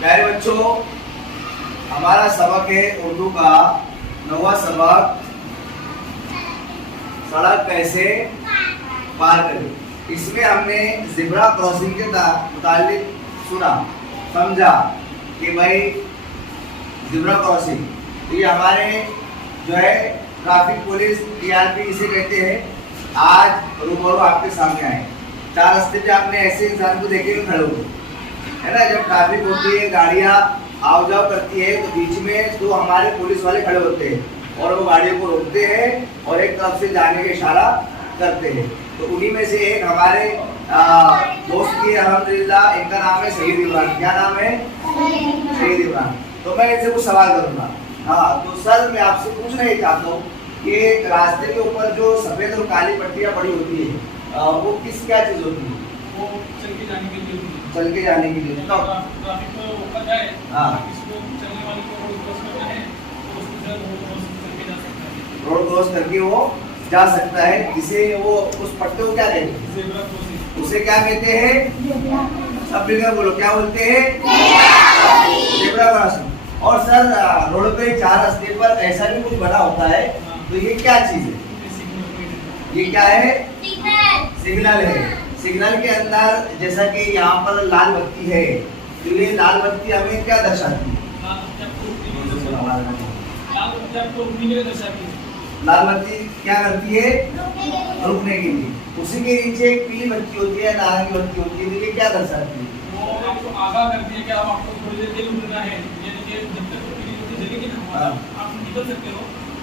प्यारे बच्चों, हमारा सबक है उर्दू का 9वां सबक, सड़क कैसे पार करें। इसमें हमने ज़ेब्रा क्रॉसिंग के मुतालिक सुना, समझा कि भाई ज़ेब्रा क्रॉसिंग तो ये हमारे जो है ट्रैफिक पुलिस टीआरपी इसे कहते हैं। आज रूबरू आपके सामने आए, 4 रास्ते पे आपने ऐसे इंसान को देखे हुए खड़े हुए है ना। जब ट्रैफिक होती है, गाड़ियाँ आओ जाओ करती है, तो बीच में 2 हमारे पुलिस वाले खड़े होते हैं और वो गाड़ियों को रोकते हैं और एक तरफ से जाने का इशारा करते हैं। तो उन्हीं में से एक हमारे दोस्त की अल्हम्दुलिल्लाह, इनका नाम है शहीद इमरान। क्या नाम है? शहीद इमरान। तो मैं इनसे कुछ सवाल करूँगा। हाँ, तो सर मैं आपसे पूछना ये चाहता हूँ कि रास्ते के ऊपर जो सफ़ेद और काली पट्टियाँ पड़ी होती है वो किस क्या चीज़ होती है? वो चल के जाने के लिए, चल के जाने के लिए। तो ट्रैफिक को ऊपर जाए, हाँ, इसको चलने वाले को रोड क्रॉस करना है तो उसको रोड क्रॉस करके वो जा सकता है। इसे वो उस पट्टे को क्या कहते हैं? Zebra crossing. उसे क्या कहते हैं? सब मिलकर बोलो, क्या बोलते हैं? Zebra crossing. और सर रोड पे 4 रास्ते पर ऐसा भी कुछ बना होता है, तो ये क्या चीज़ है? ये क्या है? सिग्नल है। सिग्नल के अंदर जैसा कि यहाँ पर लाल बत्ती है, तो ये लाल बत्ती हमें क्या दर्शाती है? लाल बत्ती क्या करती है? रुकने के लिए। उसी के नीचे एक पीली बत्ती होती है, नारंगी बत्ती होती है, तो ये क्या दर्शाती है? वो आपको आगाह करती है कि अब आपको थोड़ी देर के लिए रुकना है। ये जब तक पीली बत्ती जलेगी ना, आप निकल सकते हो,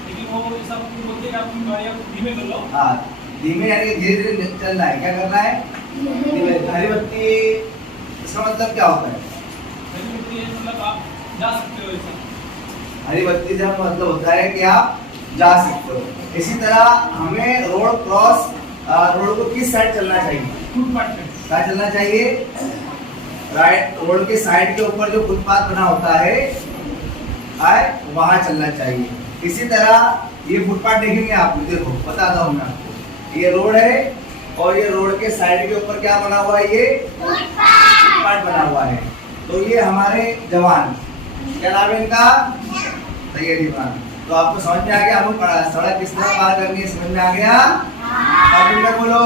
लेकिन वो ऐसा बोलते हैं कि आप गाड़ियाँ धीमे कर लो। हाँ, धीमे यानी धीरे धीरे चलना है। क्या करना है? धीमे। हरी बत्ती इसका मतलब क्या होता है? हरी बत्ती मतलब आप जा सकते हो ऐसा। हरी बत्ती से मतलब होता है कि आप जा सकते हो। इसी तरह हमें रोड को किस साइड चलना चाहिए? फुटपाथ पे। क्या चलना चाहिए? राइट। रोड के साइड के ऊपर जो फुटपाथ बना होता है वहाँ चलना चाहिए। इसी तरह ये फुटपाथ देखेंगे आप, देखो बताता हूँ मैं आपको। ये रोड है और ये रोड के साइड के ऊपर क्या बना हुआ है? ये फुटपाथ बना हुआ है। तो ये हमारे जवान, क्या नाम है इनका? सैयद इमरान। तो आपको समझ में आ गया, हम सड़क किस तरह पार करनी है? समझ में आ गया? आप इनका बोलो।